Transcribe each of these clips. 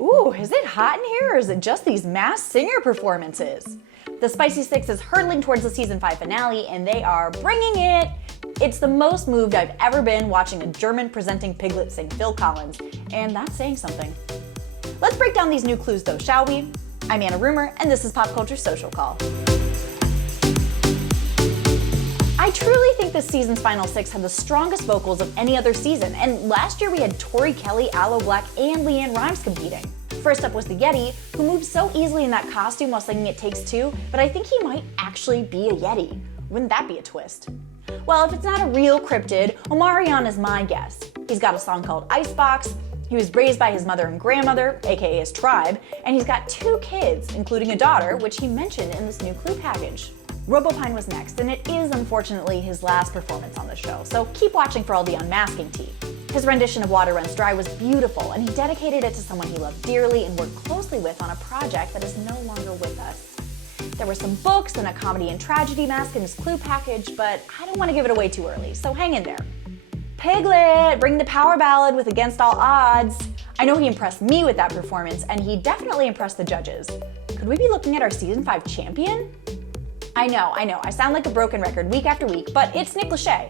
Ooh, is it hot in here or is it just these Masked Singer performances? The Spicy Six is hurtling towards the season 5 finale and they are bringing it. It's the most moved I've ever been watching a German presenting piglet sing Phil Collins, and that's saying something. Let's break down these new clues though, shall we? I'm Anna Rumer and this is Pop Culture Social Call. I truly think this season's final 6 had the strongest vocals of any other season, and last year we had Tori Kelly, Aloe Blacc, and LeAnn Rimes competing. First up was the Yeti, who moved so easily in that costume while singing It Takes Two, but I think he might actually be a Yeti. Wouldn't that be a twist? Well, if it's not a real cryptid, Omarion is my guess. He's got a song called Icebox, he was raised by his mother and grandmother, aka his tribe, and he's got 2 kids, including a daughter, which he mentioned in this new clue package. Robopine was next, and it is unfortunately his last performance on the show, so keep watching for all the unmasking tea. His rendition of Water Runs Dry was beautiful, and he dedicated it to someone he loved dearly and worked closely with on a project that is no longer with us. There were some books and a comedy and tragedy mask in his clue package, but I don't want to give it away too early, so hang in there. Piglet, bring the power ballad with Against All Odds. I know he impressed me with that performance, and he definitely impressed the judges. Could we be looking at our season 5 champion? I know, I sound like a broken record week after week, but it's Nick Lachey.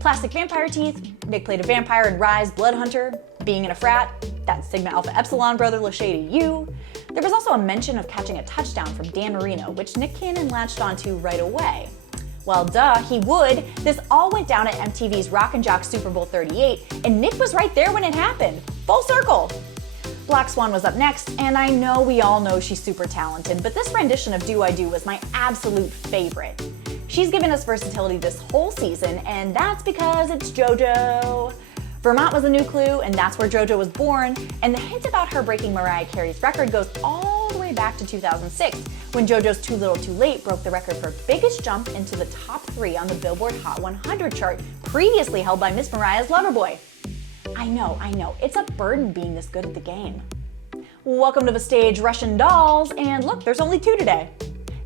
Plastic vampire teeth, Nick played a vampire in Rise Blood Hunter, being in a frat, that's Sigma Alpha Epsilon brother Lachey to you. There was also a mention of catching a touchdown from Dan Marino, which Nick Cannon latched onto right away. Well, duh, he would. This all went down at MTV's Rock and Jock Super Bowl 38, and Nick was right there when it happened. Full circle. Black Swan was up next, and I know we all know she's super talented, but this rendition of Do I Do was my absolute favorite. She's given us versatility this whole season, and that's because it's JoJo. Vermont was a new clue, and that's where JoJo was born, and the hint about her breaking Mariah Carey's record goes all the way back to 2006, when JoJo's Too Little Too Late broke the record for biggest jump into the top 3 on the Billboard Hot 100 chart, previously held by Miss Mariah's Loverboy. I know, it's a burden being this good at the game. Welcome to the stage, Russian Dolls, and look, there's only 2 today.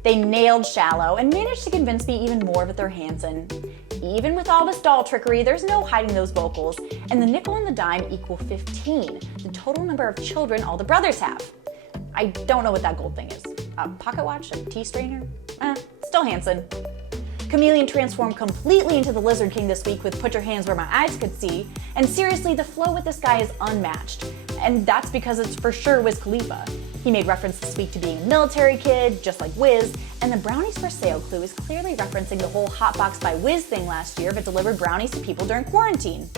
They nailed Shallow and managed to convince me even more that they're Hanson. Even with all this doll trickery, there's no hiding those vocals, and the nickel and the dime equal 15, the total number of children all the brothers have. I don't know what that gold thing is. A pocket watch? A tea strainer? Still Hanson. Chameleon transformed completely into the Lizard King this week with Put Your Hands Where My Eyes Could See, and seriously, the flow with this guy is unmatched, and that's because it's for sure Wiz Khalifa. He made reference this week to being a military kid, just like Wiz, and the brownies for sale clue is clearly referencing the whole Hotbox by Wiz thing last year that delivered brownies to people during quarantine.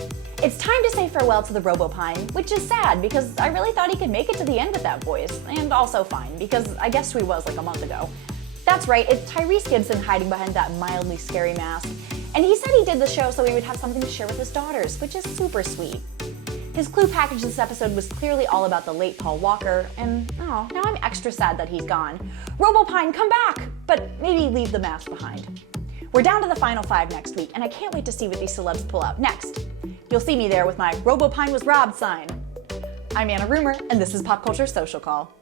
It's time to say farewell to the Robopine, which is sad because I really thought he could make it to the end with that voice, and also fine, because I guess he was like a month ago. That's right, it's Tyrese Gibson hiding behind that mildly scary mask. And he said he did the show so he would have something to share with his daughters, which is super sweet. His clue package this episode was clearly all about the late Paul Walker, and now I'm extra sad that he's gone. Robopine, come back! But maybe leave the mask behind. We're down to the final 5 next week, and I can't wait to see what these celebs pull out next. You'll see me there with my Robopine was robbed sign. I'm Anna Rumer, and this is Pop Culture Social Call.